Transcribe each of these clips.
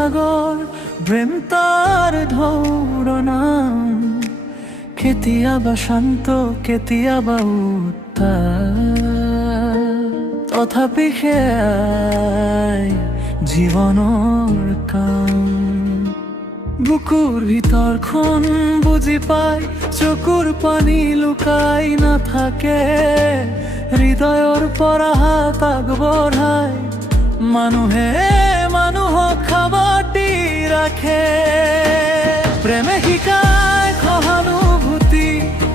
সাগৰ প্ৰেম তাৰ ধৌৰণাম কেতিয়াবা শান্ত কেতিয়াবা উত্তাল তথাপি সেয়াই জীৱনৰ কাম বুকুৰ ভিতৰখন বুজি পাই চকুৰ পানী লুকাই নাথাকে হৃদয়ৰ পৰা হাত আগবঢ়াই মানুহে মানুহক সাৱটি ৰাখে প্ৰেমে শিকায় সহানুভূতি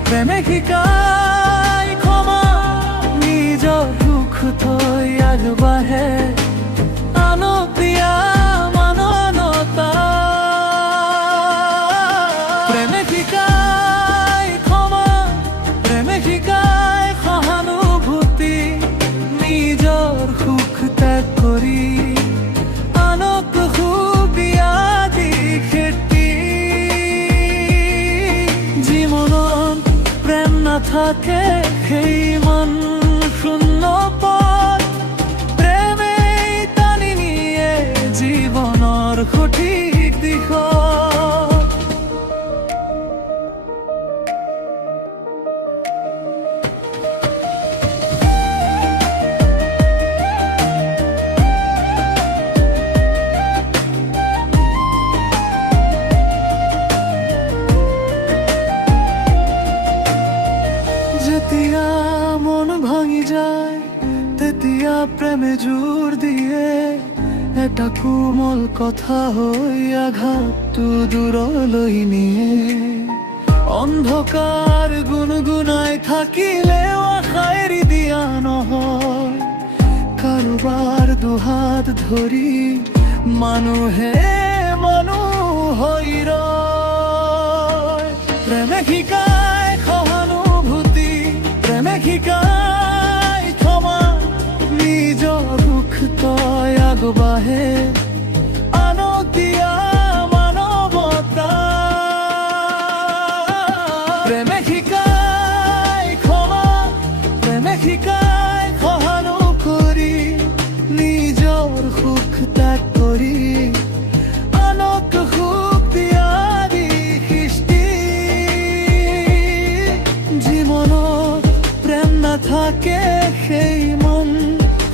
প্ৰেমে শিকায় ক্ষমা নিজৰ দুখ থৈ আগবাঢ়ে আনক দিয়া মানৱতা প্ৰেমে শিকায় ক্ষমা প্ৰেমে শিকায় সহানুভূতি নিজৰ সুখ ত্যাগ কৰি আনক সুখ দিয়া দি খেতি জীৱনত প্ৰেম নাথাকে সেই মন শূন্য পথ প্ৰেমেই টানি নিয়ে জীৱনৰ সঠিক দিশত যেতিয়া মন ভাঙি যায় তেতিয়া প্ৰেমে জোৰ দিয়ে এটা কোমল কথা হৈ আঘাতটো দূৰলৈ নিয়ে অন্ধকাৰ গুণগুণাই থাকিলেও আশা এৰি দিয়া নহয় কাৰোবাৰ দুহাত ধৰি মানুহে মানুহ হৈ ৰয় প্ৰেমে শিকায় সহানুভূতি প্ৰেমে শিকায় ক্ষমা নিজৰ দুখ তই আগবাঢ়ে আনক দিয়া মানৱতা প্ৰেমে শিকায় ক্ষমা প্ৰেমে শিকায় সহানুভূতি নিজৰ সুখ ত্যাগ কৰি আনক সুখ দিয়া দি সৃষ্টি জীৱনত প্ৰেম নাথাকে সেই মন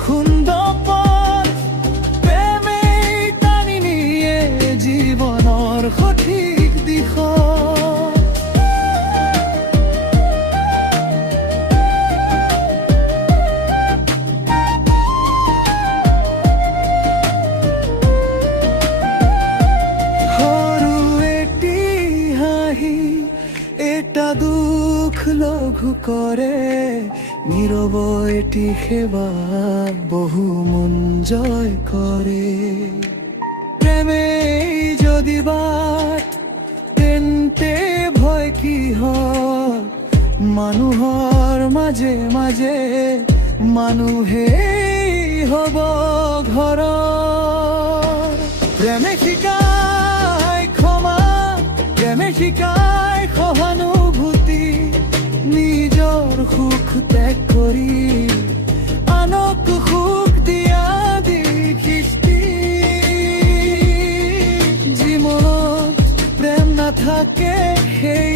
সুন্দৰ পথ প্ৰেমেই টানি নিয়ে জীৱনৰ সঠিক দিশত সৰু এটি হাঁহি এটা দুখ লঘু কৰে নীৰৱ এটি সেৱা বহু মন জয় কৰে প্ৰেমে যদি বাট তেন্তে ভয় কিহৰ মানুহৰ মাজে মাজে মানুহেই হ'ব ঘৰৰ প্ৰেমে শিকায় ক্ষমা প্ৰেমে শিকায় সহানুভূতি নিজৰ সুখ ত্যাগ কৰি আনক সুখ দিয়া দি সৃষ্টি জীৱনত প্ৰেম নাথাকে সেই